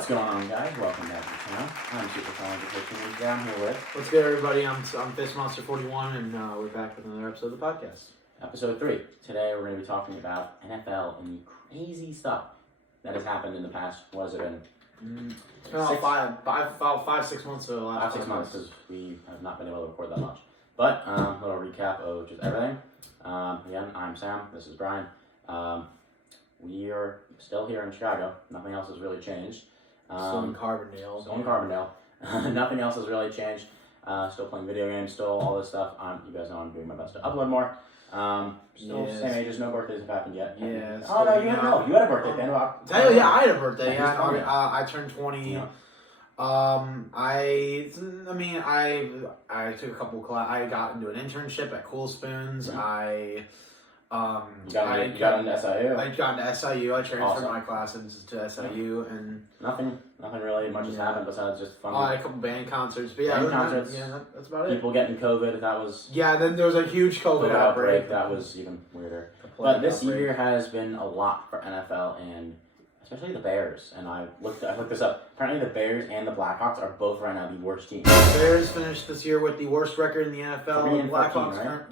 What's going on, guys? Welcome back to the channel. I'm Super Challenge and down here with What's good, everybody? I'm Fist Monster 41, and we're back with another episode of the podcast. episode 3. Today we're going to be talking about NFL and the crazy stuff that has happened in the past. What has it been? About 5-6 months ago. 5-6 months, because we have not been able to record that much. But a little recap of just everything. Again, I'm Sam. This is Brian. We are still here in Chicago. Nothing else has really changed. Still in Carbondale. Nothing else has really changed. Still playing video games, still all this stuff. You guys know I'm doing my best to upload more. Still same ages, no birthdays have happened yet. Yeah. Oh no, you had a birthday then. I had a birthday. Yeah, I turned 20. Yeah. I took a couple I got into an internship at Cool Spoons. Mm-hmm. You got into SIU. I got into SIU. I transferred my classes to SIU, and nothing really much has happened besides just fun. I had a couple band concerts, but that's about it. People getting COVID, that was. Yeah, then there was a huge COVID outbreak. That was even weirder. But this year has been a lot for NFL and especially the Bears. And I looked this up. Apparently, the Bears and the Blackhawks are both right now the worst teams. The Bears finished this year with the worst record in the NFL. 3-14, right?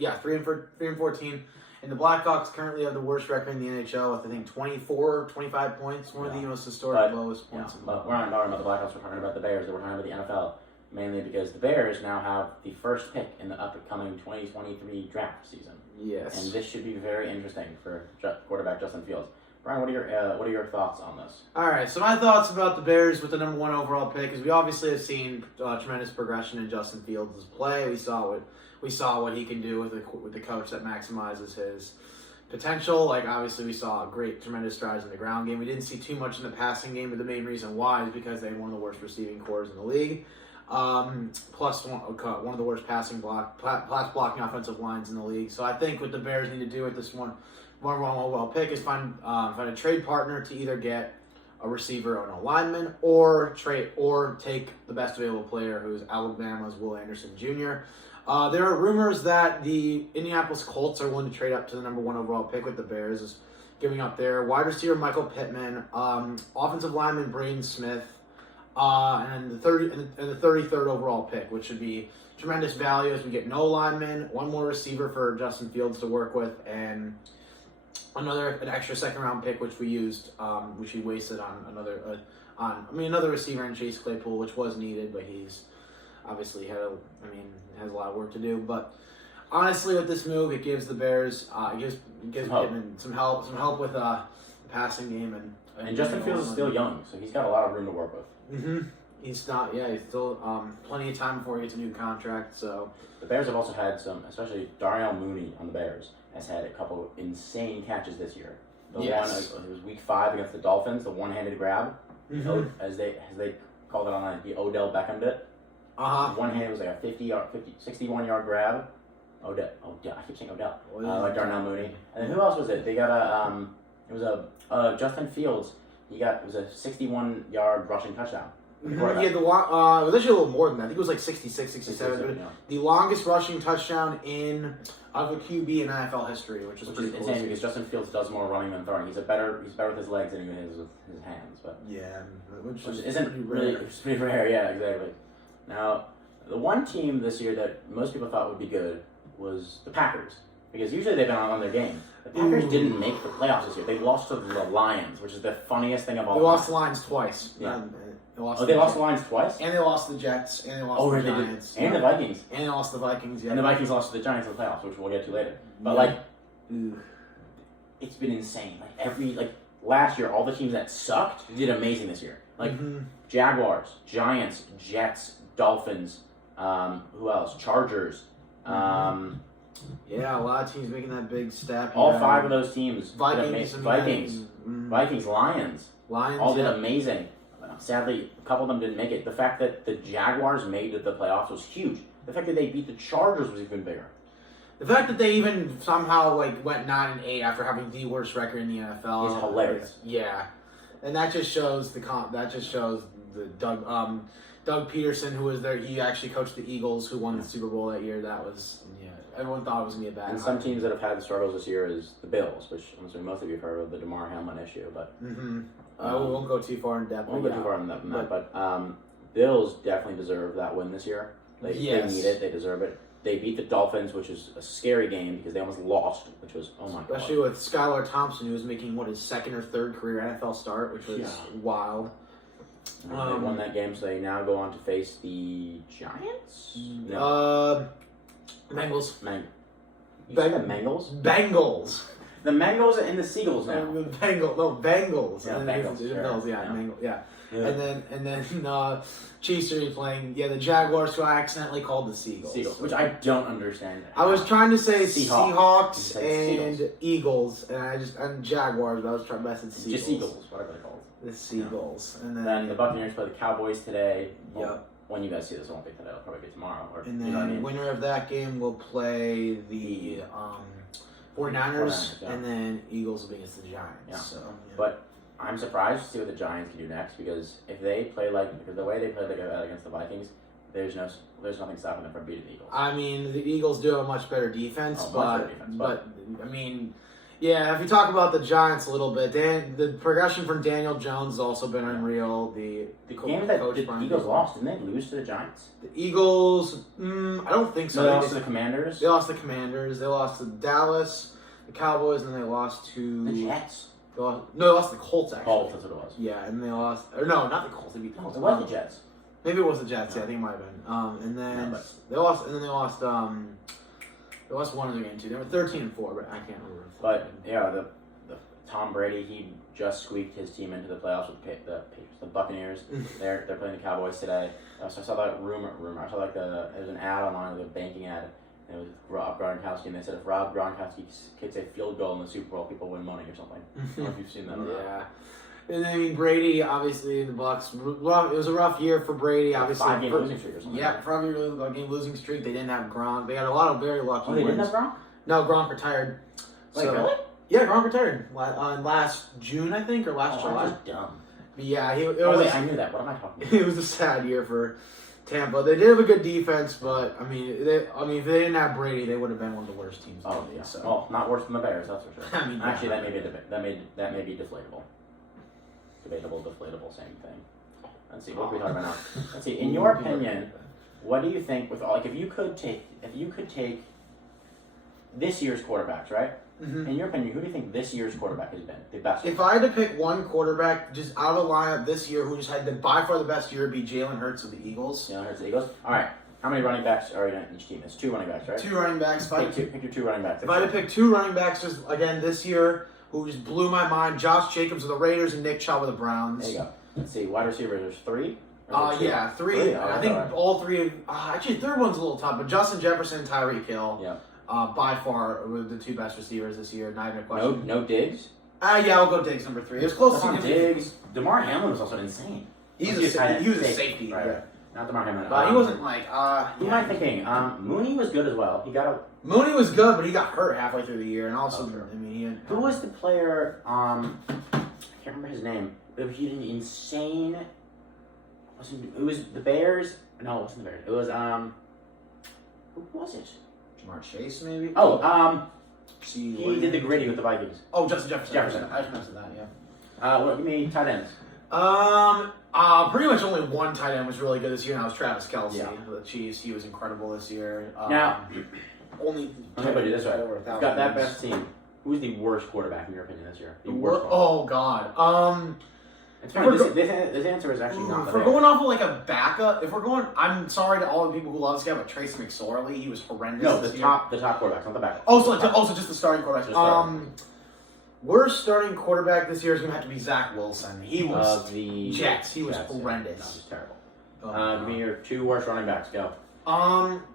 3-14. And the Blackhawks currently have the worst record in the NHL with, I think, 25 points. One of the most historic lowest points. But we're not talking about the Blackhawks, we're talking about the Bears. We're talking about the NFL. Mainly because the Bears now have the first pick in the upcoming 2023 draft season. Yes. And this should be very interesting for quarterback Justin Fields. Brian, what are your thoughts on this? All right, so my thoughts about the Bears with the number 1 overall pick is we obviously have seen tremendous progression in Justin Fields' play. We saw what he can do with the coach that maximizes his potential. Like, obviously, we saw tremendous strides in the ground game. We didn't see too much in the passing game, but the main reason why is because they had one of the worst receiving corps in the league. Plus one of the worst blocking offensive lines in the league. So I think what the Bears need to do with this one overall pick is find a trade partner to either get a receiver or an lineman, or take the best available player, who is Alabama's Will Anderson Jr. There are rumors that the Indianapolis Colts are willing to trade up to the number 1 overall pick with the Bears, is giving up their wide receiver Michael Pittman, offensive lineman Braden Smith, and the 33rd overall pick, which would be tremendous value as we get no lineman, one more receiver for Justin Fields to work with, and an extra second-round pick, which we wasted on another receiver in Chase Claypool, which was needed, but he's obviously has a lot of work to do. But honestly, with this move, it gives the Bears, gives Pittman some help with the passing game, and Justin Fields is still young, so he's got a lot of room to work with. Mm-hmm. He's still plenty of time before he gets a new contract. So the Bears have also had especially Darnell Mooney on the Bears has had a couple insane catches this year. One, it was week 5 against the Dolphins, the one-handed grab, as they called it online, the Odell Beckham bit. One-handed was like a 61-yard grab. Odell, I keep saying Odell. Like Darnell Mooney. And then who else was it? They got Justin Fields. It was a 61-yard rushing touchdown. It was actually a little more than that. I think it was like 66, 67. But the longest rushing touchdown of a QB in NFL history, which is pretty insane because Justin Fields does more running than throwing. He's better with his legs than he is with his hands. But which isn't really pretty rare. Yeah, exactly. Now, the one team this year that most people thought would be good was the Packers, because usually they've been on their game. The Packers didn't make the playoffs this year. They lost to the Lions, which is the funniest thing of all. They lost the Lions twice. Yeah. They lost the Lions twice? And they lost the Jets, and they lost the Giants. And the Vikings. And they lost the Vikings, yeah. And the Vikings lost to the Giants in the playoffs, which we'll get to later. But, it's been insane. Last year, all the teams that sucked did amazing this year. Jaguars, Giants, Jets, Dolphins, who else? Chargers. A lot of teams making that big step. All 5 of those teams. Vikings, Lions. All did amazing. Sadly, a couple of them didn't make it. The fact that the Jaguars made it to the playoffs was huge. The fact that they beat the Chargers was even bigger. The fact that they even somehow went 9-8 after having the worst record in the NFL is hilarious. And that just shows the Doug Peterson, who was there. He actually coached the Eagles, who won the Super Bowl that year. That was everyone thought it was going to be a bad. And some teams that have had the struggles this year is the Bills, which I'm assuming most of you have heard of, the DeMar Hamlin issue. But we won't go too far in depth. Won't go too far in depth on that. But Bills definitely deserve that win this year. They need it. They deserve it. They beat the Dolphins, which is a scary game because they almost lost, which was, oh my god. Especially with Skylar Thompson, who was making, his second or third career NFL start, which was wild. They won that game, so they now go on to face the Giants? No. Bengals. You said the Bengals? Bengals. The Bengals and the Seagulls now. Bengals. Yeah, Bengals. Yeah. And then Chiefs are playing the Jaguars, who I accidentally called the Seagulls. Which I don't understand. I was trying to say Seahawks and Eagles. Eagles, and Jaguars, but I was trying to say Seagulls. Just Eagles, whatever they call it. The Seagulls. And then the Buccaneers play the Cowboys today. Yep. When you guys see this, it won't be today. It'll probably be tomorrow. And then the winner of that game will play the 49ers, and then Eagles will be against the Giants. Yeah. So, But I'm surprised to see what the Giants can do next, because if they play because the way they played against the Vikings, there's nothing stopping them from beating the Eagles. I mean, the Eagles do have a much better defense, but I mean, if you talk about the Giants a little bit, the progression from Daniel Jones has also been unreal. The game that the Eagles lost, didn't they lose to the Giants? The Eagles, I don't think so. No, they lost to the Commanders? They lost to the Commanders. They lost to Dallas, the Cowboys, and then they lost to... The Jets? They lost to the Colts, actually. Colts, that's what it was. Yeah, and they lost... Or no, not the Colts. They beat the Colts. It was the Jets. Maybe it was the Jets. Yeah, I think it might have been. And then they lost... And then they lost... They lost one of their games too. They were 13-4, but I can't remember. But the Tom Brady, he just squeaked his team into the playoffs with the Buccaneers. They're playing the Cowboys today. So I saw that rumor. I saw there's an ad online, a banking ad, and it was Rob Gronkowski, and they said if Rob Gronkowski kicks a field goal in the Super Bowl, people win money or something. I don't know if you've seen that. Yeah. And I mean, Brady, obviously, the Bucs. It was a rough year for Brady. Obviously, 5-game losing streak or something. Yeah, 5-game losing streak. They didn't have Gronk. They had a lot of very lucky wins. They didn't have Gronk? No, Gronk retired. Really? Yeah, Gronk retired last June, I think, or last July. That's dumb. But yeah, I knew that. What am I talking about? It was a sad year for Tampa. They did have a good defense, but I mean, if they didn't have Brady, they would have been one of the worst teams. Oh yeah. So. Well, not worse than the Bears, that's for sure. I mean, actually, that may be deflatable. Debatable, deflatable, same thing. Let's see. What are we talking about now? Let's see. In your opinion, what do you think with if you could take this year's quarterbacks, right? Mm-hmm. In your opinion, who do you think this year's quarterback has been the best? If I had to pick one quarterback just out of the lineup this year who just had by far the best year, would be Jalen Hurts of the Eagles. Jalen Hurts of the Eagles. All right. How many running backs are in each team? It's 2 running backs, right? 2 running backs. Pick your 2 running backs. If I had to pick 2 running backs, just again this year, who just blew my mind, Josh Jacobs of the Raiders and Nick Chubb of the Browns. There you go. Let's see. Wide receivers, there's 3. Yeah, 3. I think all 3. Actually, the third one's a little tough, but Justin Jefferson, Tyreek Hill. Yeah. By far were the 2 best receivers this year. Not even a question. No Diggs? Yeah, I'll go Diggs number 3. It was close to Diggs. DeMar Hamlin was also insane. He was a safety. Right. Not DeMar Hamlin. He wasn't like... Who am I thinking? Mooney was good as well. Mooney was good, but he got hurt halfway through the year. And also, I mean, who was the player... I can't remember his name. But he had an insane... It was the Bears... No, it wasn't the Bears. It was... Who was it? Jamar Chase, maybe? He did the gritty with the Vikings. Oh, Justin Jefferson. I just mentioned that, yeah. Give me tight ends. Pretty much only one tight end was really good this year, and that was Travis Kelce of the Chiefs. He was incredible this year. Now, only... Let me put it this way. You've got that best team. Who's the worst quarterback in your opinion this year? The worst one. Oh, God. It's funny, this answer is actually not If we're going off of like a backup, I'm sorry to all the people who love this guy, but Tracy McSorley, he was horrendous. No, the top quarterbacks, not the backup. Also just the starting quarterback. Worst starting quarterback this year is going to have to be Zach Wilson. He was the Jets. He was horrendous. Yeah. No, he was terrible. Give me your 2 worst running backs. Go.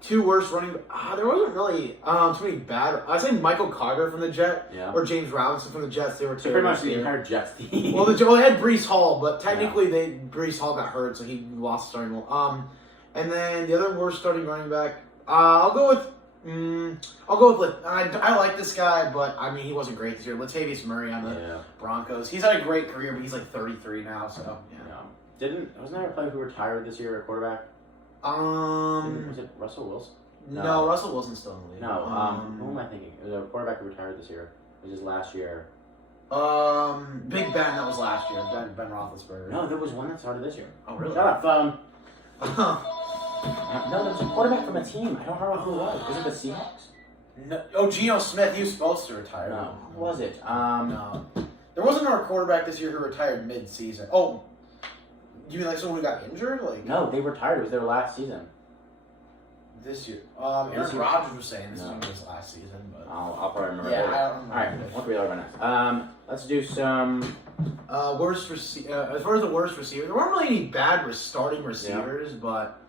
2 worst running. There wasn't really too many bad. I say Michael Carter from the Jets or James Robinson from the Jets. They were 2. Pretty much the entire Jets team. Well, they had Breece Hall, but technically Breece Hall got hurt, so he lost starting role. And then the other worst starting running back. I'll go with. I like this guy, but I mean he wasn't great this year. Latavius Murray on the Broncos. He's had a great career, but he's like 33 now. So wasn't there a player who retired this year at quarterback? Was it Russell Wilson? No, Russell Wilson's still in the league. No, who am I thinking? It was a quarterback who retired this year. It was his last year. Big Ben, that was last year. Ben Roethlisberger. No, there was one that started this year. Oh, really? Shut up, phone. No, there was a quarterback from a team. I don't remember who it was. Was it the Seahawks? No. Oh, Geno Smith. He was supposed to retire. No. Who was it? No. There wasn't our quarterback this year who retired mid-season. Oh, you mean like someone who got injured? Like No, they retired. It was their last season. this year. Aaron Rodgers was saying this was his last season, but I'll probably remember. yeah, it. I don't remember. All right, what do we talk about next? Let's do some. As far as the worst receiver, there weren't really any bad starting receivers, but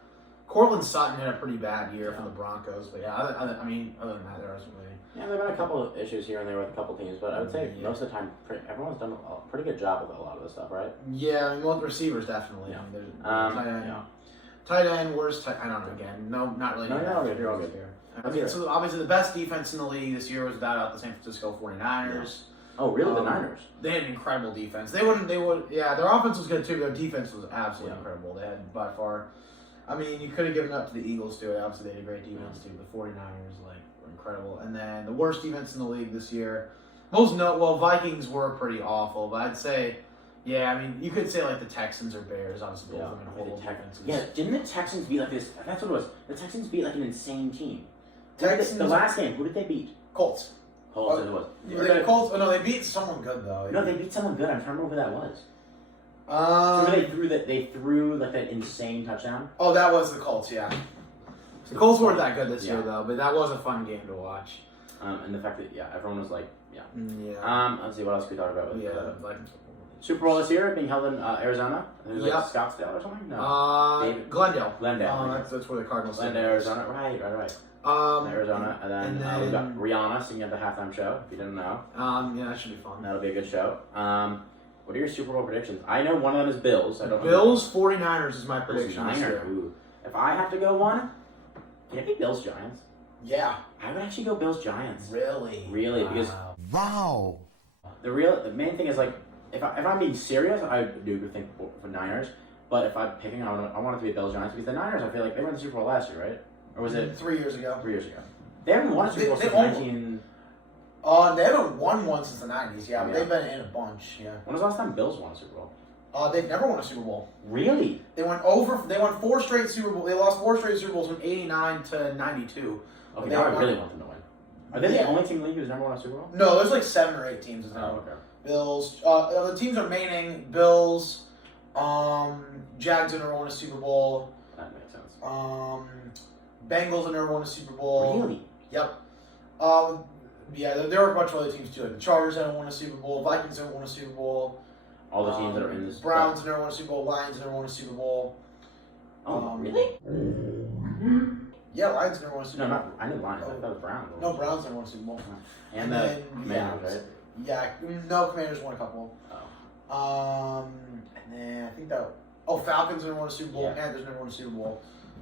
Cortland Sutton had a pretty bad year for the Broncos. But yeah, other than that, there wasn't really. Yeah, there've been a couple of issues here and there with a couple teams, but I would say most of the time, everyone's done a pretty good job with a lot of this stuff, right? Yeah, I mean, well, the receivers definitely. Yeah. I mean, tight end, worst. I don't know. Again, no, not really. No, you're all good. You're all good here. I mean, so obviously the best defense in the league this year was without out the San Francisco 49ers. Oh, really? The Niners? They had an incredible defense. They would. Yeah, their offense was good too. Their defense was absolutely incredible. They had by far. I mean, you could have given up to the Eagles too. Obviously, they had a great defense too. The 49ers were incredible. And then the worst defense in the league this year. Vikings were pretty awful, but I'd say. Yeah, I mean, you could say like the Texans or Bears, obviously both of them in horrible defenses. Yeah, didn't the Texans beat like this? That's what it was. The Texans beat like an insane team. Texans. The last game, who did they beat? Colts. Colts, it was. Colts. Oh no, they beat someone good though. No, they beat someone good. I'm trying to remember who that was. They threw like that insane touchdown. Oh, that was the Colts. Yeah. The Colts weren't that good this year though, but that was a fun game to watch. And the fact that everyone was like, Yeah. Let's see what else we talk about with Vikings. Super Bowl this year being held in Arizona. Like Scottsdale or something. No. Glendale. Glendale. That's where the Cardinals. Glendale, Arizona. Right. Arizona, and then we've got Rihanna singing at the halftime show. If you didn't know. Yeah, that should be fun. That'll be a good show. What are your Super Bowl predictions? I know one of them is Bills. I don't know. Bills 49ers is my prediction. If I have to go one, can it be Bills Giants? Yeah. I would actually go Bills Giants. Really? Because the main thing is like if I'm being serious, I do think for Niners. But if I'm picking, I want it to be Bills Giants because the Niners, I feel like they won the Super Bowl last year, right? Or was it 3 years ago? 3 years ago. They haven't won a Super Bowl since 19. They haven't won one since the 90s. Yeah, but they've been in a bunch. Yeah. When was the last time Bills won a Super Bowl? They've never won a Super Bowl. Really? They won 4 straight Super Bowls. They lost 4 straight Super Bowls from 89 to 92. Okay, now I really want them to win. Are they the only team in the league who's never won a Super Bowl? No, there's like 7 or 8 teams. Okay. Bills. The teams are remaining Bills. Jags have never won a Super Bowl. That makes sense. Bengals have never won a Super Bowl. Really? Yep. There are a bunch of other teams too. Like the Chargers haven't won a Super Bowl. Vikings haven't won a Super Bowl. All the teams that are in this. Browns have never won a Super Bowl. Lions have never won a Super Bowl. Really? Yeah, Lions never won a Super Bowl. No, I knew Lions. I thought it was Browns. No, Browns never won a Super Bowl. And the Commanders, right? Yeah, no, Commanders won a couple. Oh. And then I think Falcons never won a Super Bowl. Panthers never won a Super Bowl.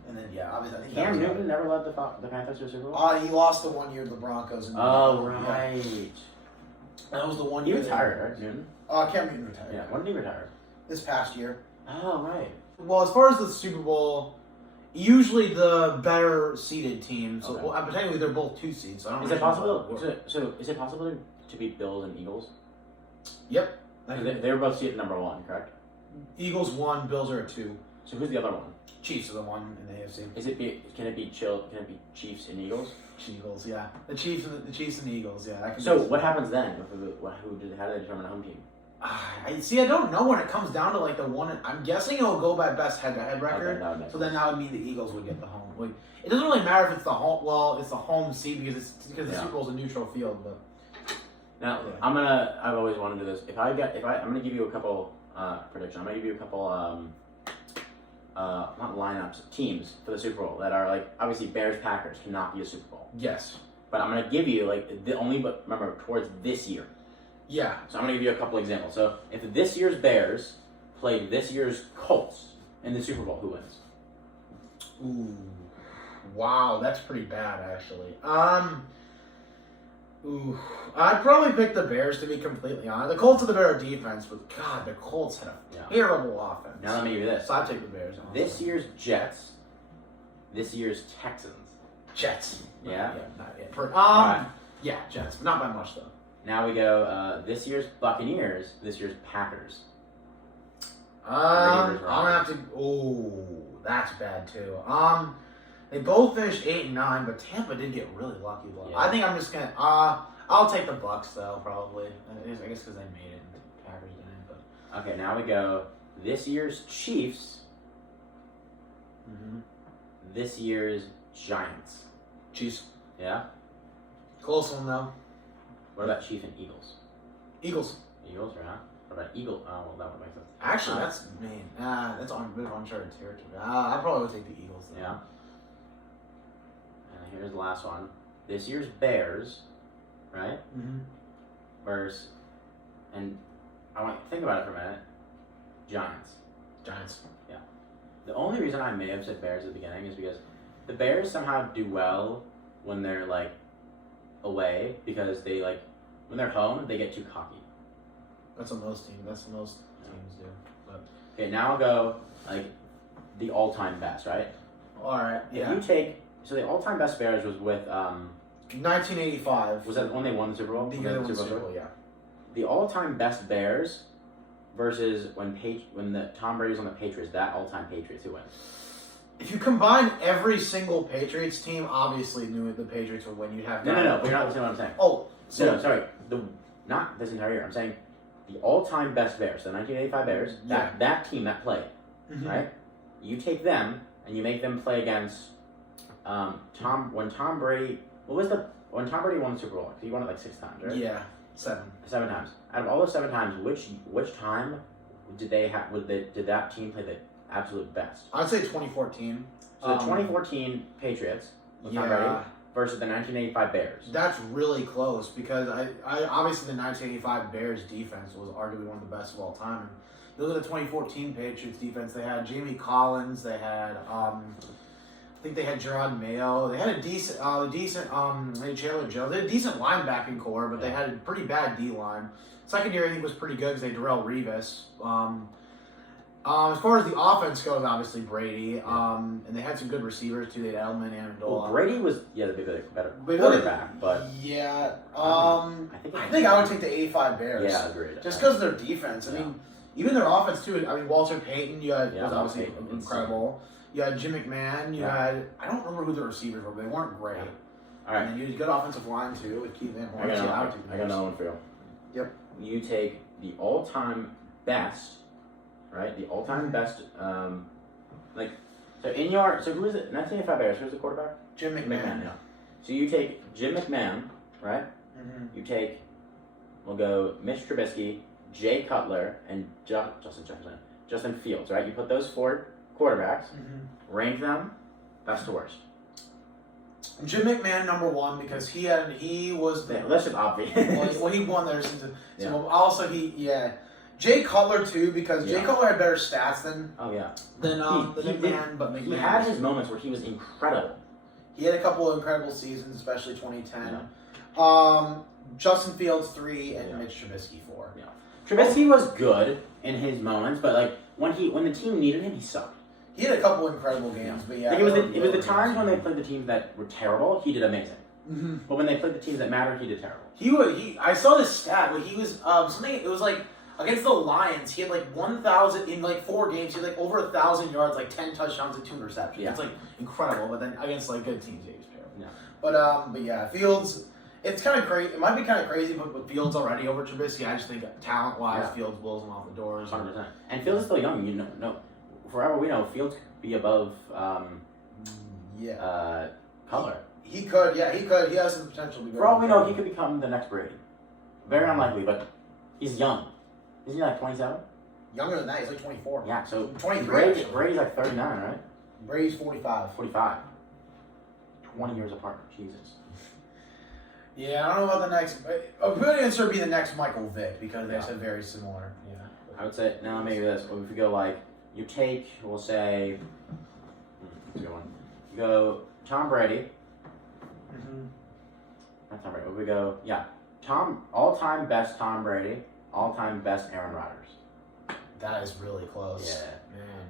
And then obviously I think Cam Newton never led the Panthers to a Super Bowl. He lost the 1 year to the Broncos. Right. That was the 1 He year. retired, right, Newton? Cam Newton retired. Yeah. When did he retire? This past year. Oh, right. Well, as far as the Super Bowl, usually the better seeded teams. Okay. Well, technically they're both 2 seeds. So I don't Is it possible? So is it possible to beat Bills and Eagles? Yep. They were both seeded number 1, correct? Eagles 1, Bills are a 2. So who's the other one? Chiefs are the 1 in the AFC. Can it be Chiefs and Eagles? Eagles, yeah. The Chiefs and the Eagles, yeah. What happens then? How do they determine a home team? I don't know when it comes down to like the one. I'm guessing it'll go by best head-to-head record. Okay, so then that would mean the Eagles would get the home. Like, it doesn't really matter if it's the home. Well, it's the home seed because the Super Bowl's a neutral field. But now I've always wanted to do this. I'm gonna give you a couple predictions. I'm gonna give you a couple not lineups, teams for the Super Bowl that are like obviously Bears Packers cannot be a Super Bowl. Yes. But I'm gonna give you but remember towards this year. Yeah. So I'm gonna give you a couple examples. So if this year's Bears played this year's Colts in the Super Bowl, who wins? Ooh. Wow, that's pretty bad actually. I'd probably pick the Bears to be completely honest. The Colts are the better defense, but God, the Colts had a terrible offense. Now let me give you this. So I'd take the Bears. This year's Jets, this year's Texans. Jets. Yeah? Not yet. Alright. Yeah, Jets. Not by much, though. Now we go this year's Buccaneers, this year's Packers. I'm gonna have to. Oh, that's bad too. They both finished 8 and 9, but Tampa did get really lucky. Yeah. I think I'm just gonna. I'll take the Bucks though, probably. I guess because they made it, and the Packers didn't. But Okay, now we go this year's Chiefs, this year's Giants. Chiefs. Yeah? Close one though. What about Chiefs and Eagles? Eagles. Eagles, yeah? What about Eagle? Oh, well, that would make sense. Actually, that's that's a bit of uncharted territory. I probably would take the Eagles. Though. Yeah. And here's the last one. This year's Bears, right? Versus, and I want you to think about it for a minute. Giants. Giants. Yeah. The only reason I may have said Bears at the beginning is because the Bears somehow do well when they're like away because they like when they're home they get too cocky. That's what most teams. That's what most teams do. But Okay, now I'll go like the all-time best, right? all right. If you take the all-time best Bears was with 1985. was that when they won the Super Bowl? The year they won the Super Bowl, yeah. The all-time best Bears versus when the Tom Brady was on the Patriots, that all-time Patriots, who wins? If you combine every single Patriots team, obviously knew the Patriots would win. You'd have No, you're not listening to what I'm saying. Oh, so No, sorry. Not this entire year. I'm saying the all-time best Bears, the 1985 Bears, that team that played, right? You take them and you make them play against when Tom Brady when Tom Brady won the Super Bowl. He won it like 6 times, right? Yeah, 7. 7 times. Out of all those 7 times, which time did that team play the absolute best? I'd say 2014. So the 2014 Patriots with Tom Brady versus the 1985 Bears. That's really close because I obviously the 1985 Bears defense was arguably one of the best of all time. And you look at the 2014 Patriots defense. They had Jamie Collins. They had I think they had Gerard Mayo. They had a decent they had Chandler Jones. They had a decent linebacking core, but they had a pretty bad D line. Second year I think was pretty good because they had Darrelle Revis. As far as the offense goes, obviously Brady, and they had some good receivers too. They had Edelman and Amendola. Well, Brady was the better quarterback, but yeah, I think I would take the 85 Bears. Yeah, agreed. Just because of their defense. I mean, even their offense too. I mean, Walter Payton, was obviously incredible. You had Jim McMahon. You had I don't remember who the receivers were, but they weren't great. All right, and then you had good offensive line too with Keith Van Horn. I got another one for you. Yep. You take the all-time best. Right, the all-time best, so who is it? 1985 Bears. Who's the quarterback? Jim McMahon. Yeah. So you take Jim McMahon, right? You take, we'll go Mitch Trubisky, Jay Cutler, and Justin Fields. Right? You put those 4 quarterbacks, rank them, best to worst. Jim McMahon number 1 because he was the that's just obvious. well, he won there since. Also Jay Cutler too because Jay Cutler had better stats than McMahon, but McMahon he had his moments where he was incredible. He had a couple of incredible seasons, especially 2010. Justin Fields 3 and Mitch Trubisky 4. Yeah. Trubisky was good in his moments, but like when the team needed him, he sucked. He had a couple of incredible games, but it was the times when they played the teams that were terrible, he did amazing. But when they played the teams that mattered, he did terrible. I saw this stat where he was something. It was like. Against the Lions, he had like 1,000 in like 4 games. He had like over 1,000 yards, like 10 touchdowns and 2 interceptions. Yeah. It's like incredible. But then against like good teams, he was terrible. Yeah. But yeah, Fields. It's kind of crazy. It might be kind of crazy, but with Fields already over Trubisky, I just think talent-wise, Fields blows him off the doors. 100%. And Fields is still young. You know, forever we know Fields could be above. Cutler. He could. Yeah, he could. He has some potential to be. For all we know, he could become the next Brady. Very unlikely, but he's young. Isn't he like 27? Younger than that, he's like 24. Yeah, so 23. Brady's like 39, right? Brady's 45. 45. 20 years apart. Jesus. Yeah, I don't know about the next. I'm going to answer be the next Michael Vick because they said very similar. Yeah. I would say now maybe this. If we go like you take, we'll say, let's go on. You go Tom Brady. Not Tom Brady. If we go all-time best Tom Brady. All-time best Aaron Rodgers. That is really close. Yeah. Man.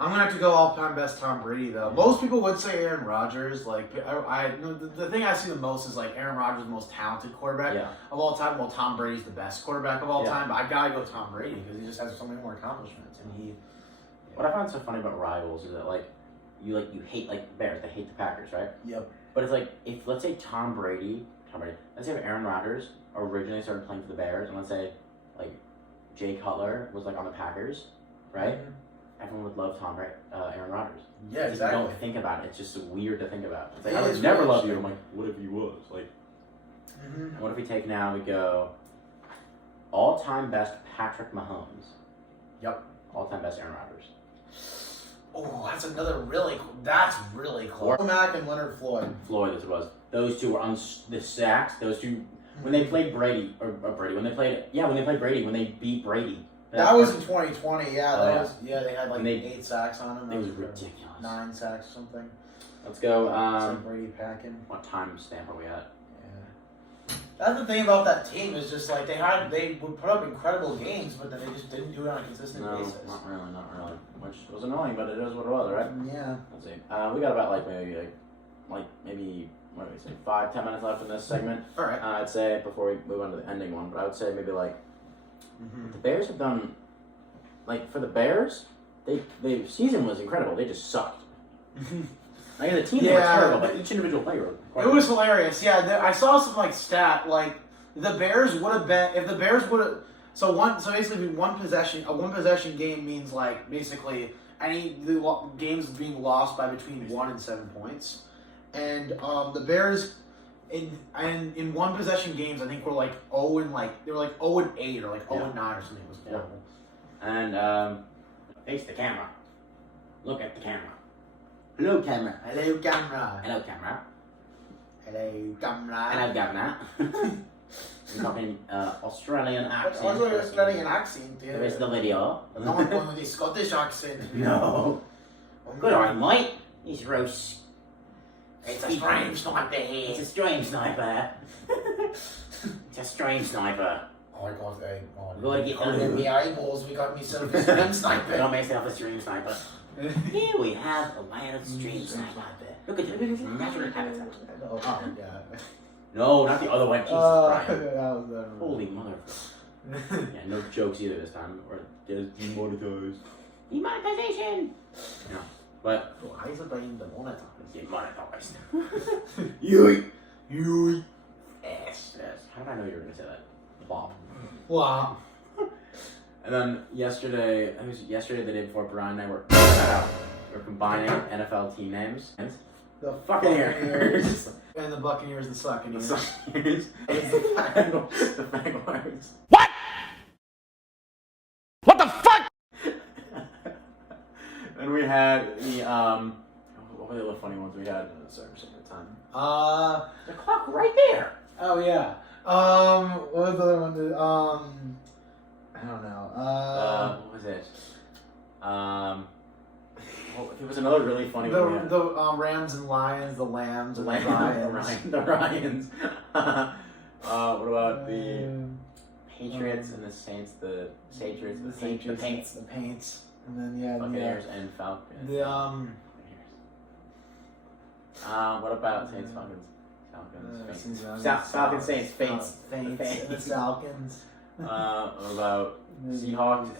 I'm gonna have to go all-time best Tom Brady though. Most people would say Aaron Rodgers. Like the thing I see the most is like Aaron Rodgers, the most talented quarterback of all time. Well, Tom Brady's the best quarterback of all time. But I gotta go Tom Brady because he just has so many more accomplishments. And he. What I find so funny about rivals is that like you hate like the Bears, they hate the Packers, right? Yep. But it's like if let's say Tom Brady, let's say if Aaron Rodgers originally started playing for the Bears, and let's say like Jay Cutler was like on the Packers, right? Mm-hmm. Everyone would love Aaron Rodgers. Yeah, exactly. You don't think about it. It's just weird to think about. It's like, I would never love you. I'm like, what if he was? Like, what if we take now, we go all-time best Patrick Mahomes. Yep. All-time best Aaron Rodgers. Oh, that's really close. Mac and Leonard Floyd. Floyd, as it was. Those two were the sacks. Those two, when they played Brady, when they beat Brady. That was in 2020, yeah. They had like 8 sacks on him. It was ridiculous. 9 sacks or something. Let's go. Like Brady packing. What time stamp are we at? Yeah. That's the thing about that team is just like they would put up incredible games, but then they just didn't do it on a consistent basis. No, not really. Which was annoying, but it is what it was, right? Yeah. Let's see. We got about maybe what do we say, 5-10 minutes left in this segment. All right. I'd say before we move on to the ending one, but I would say maybe like. The Bears have done, for the Bears, the season was incredible. They just sucked. The team was terrible, but each individual player was It was hilarious. Yeah, I saw some stat the Bears would have been if the Bears would have. So basically a one possession game means basically the games being lost by between 1 and 7 points, and the Bears. In one possession games, I think were 0 and they were 0 and 8 or 0 and 9 or something. It was horrible. And face the camera. Look at the camera. Hello camera. Hello camera. Hello camera. Hello camera. Hello camera. I'm talking Australian accent. What's the Australian accent? Yeah. There is the video. No, I'm going with the Scottish accent. No. Good on, mate. He's roast. It's a strange sniper here. It's a strange sniper. It's a strange sniper. Oh, I got a... We gotta get under the eyeballs. We got myself a stream sniper. Got myself a stream sniper. Here we have a wild stream sniper. Look at this. Natural habitat. Oh, my God. No, not the other one. Jesus Christ. That Holy mother. Yeah, no jokes either this time. Or just demonetized. Demonetization! No. But... Why is it being demonetized? Demonetized. Yui. Yes. How did I know you were going to say that? Plop. Wow. And then yesterday, the day before, Brian and I were combining NFL team names. The Buccaneers. And the Buccaneers, the Succaneers. The Succaneers. The Fangors. What? What the fuck? And we had the what were the other funny ones we had? Sorry, I'm taking the time. The clock right there. Oh yeah. What was the other one? I don't know. What was it? There was another really funny one. The Rams and Lions, the Lambs and the Ryans. The Ryans. What about the Patriots and the Saints? The Patriots, the Paints. The Paints. And then Buccaneers and Falcons. What about Saints, Falcons? Falcons, Saints, Faints. And the Falcons. What about Seahawks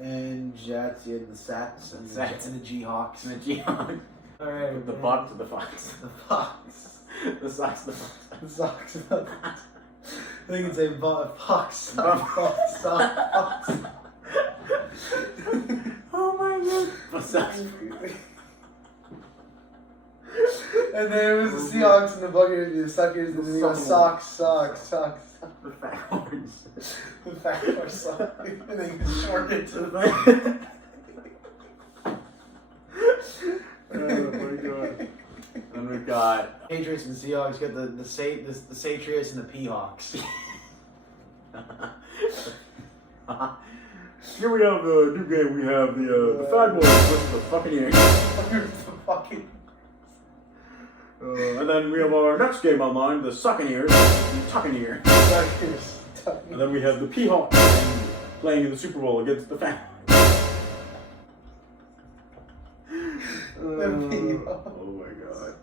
and Jets? You had the Sats and the G-Hawks. And the G-Hawks. Alright. The Bucks and the Fox. The Fox. The Sox, the Fox. The Sox. I think it's a Fox. Fox. Oh my God. Sox. And then it was the Seahawks and the Buccaneers, the Suckers, and then you got Socks. The Fat Horse. The Fat Horse Sock. And then you shortened it to the Oh my God. And we've got Patriots and Seahawks. Got the Satriots and the P-Hawks. Here we have the new game. We have the Fat Boys versus the Buccaneers. The fucking. And then we have our next game online, the Succaneers, the Tuccaneer. And then we have the P-Hawks playing in the Super Bowl against the Fat. Oh my god.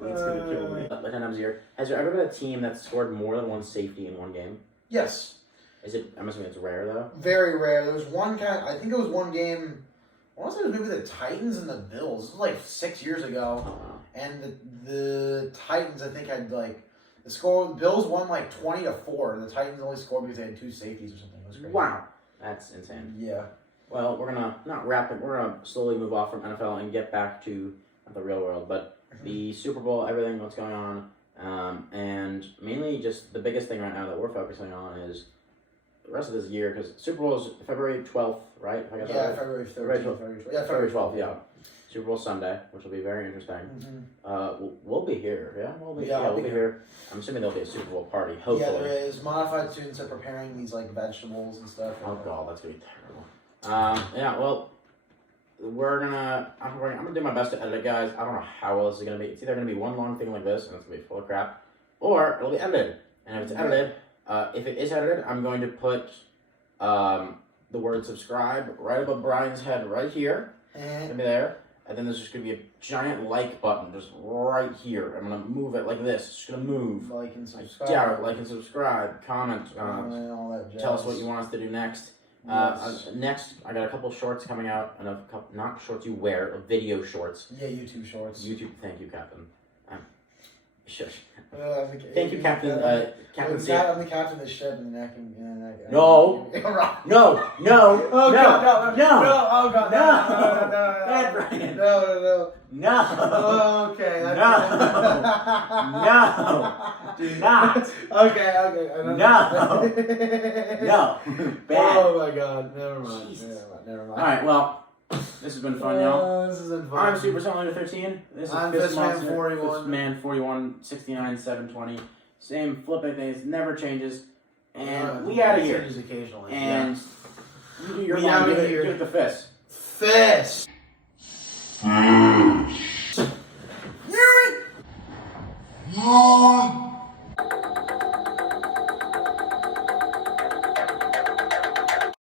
That's gonna kill me. Like times a year. Has there ever been a team that scored more than one safety in one game? Yes. Is it? I'm assuming it's rare though. Very rare. There was one kind. I think it was one game. I want to say it was maybe the Titans and the Bills. This was like 6 years ago, and the Titans I think had like the score. The Bills won like 20-4, and the Titans only scored because they had 2 safeties or something. It was crazy. Wow, that's insane. Yeah. Well, we're gonna not wrap it. We're gonna slowly move off from NFL and get back to the real world. But the Super Bowl, everything what's going on, and mainly just the biggest thing right now that we're focusing on is the rest of this year, because Super Bowl is February 12th, right? If I got that right? February 13th. February 12th, yeah. Super Bowl Sunday, which will be very interesting. We'll be here, yeah? We'll be here. I'm assuming there'll be a Super Bowl party, hopefully. Yeah, there is. Modified students are preparing these like vegetables and stuff. Oh god, that's gonna be terrible. Yeah, well, I'm gonna do my best to edit it, guys. I don't know how well this is gonna be. It's either gonna be one long thing like this, and it's gonna be full of crap, or it'll be edited. And if it's edited, if it is edited, I'm going to put the word subscribe right above Brian's head right here. It's gonna be there. And then there's just going to be a giant like button just right here. I'm going to move it like this. It's just going to move. Like and subscribe. Yeah, like and subscribe. Comment. All that jazz. Tell us what you want us to do next. Yes. Next, I got a couple shorts coming out. And a couple, not shorts you wear, video shorts. Yeah, YouTube shorts. YouTube, thank you, Captain. Shush. Thank you, Captain. Captain C. I'm the captain of the ship and I can. No. No. No. Oh god, no. Oh god, no. No. Brian. No. No. Okay. No. Do not. Okay. No. Bad. Oh my god. Never mind. Never mind. All right. Well. This has been fun, y'all. This has been fun. I'm Super Cylinder 13. This is I'm Fistman 41. Fistman 41, 69, 720. Same flipping things, never changes. And we out of here. Changes occasionally. And you do your We one, outta give here. it the fist. Fist. No!